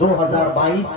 2022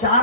4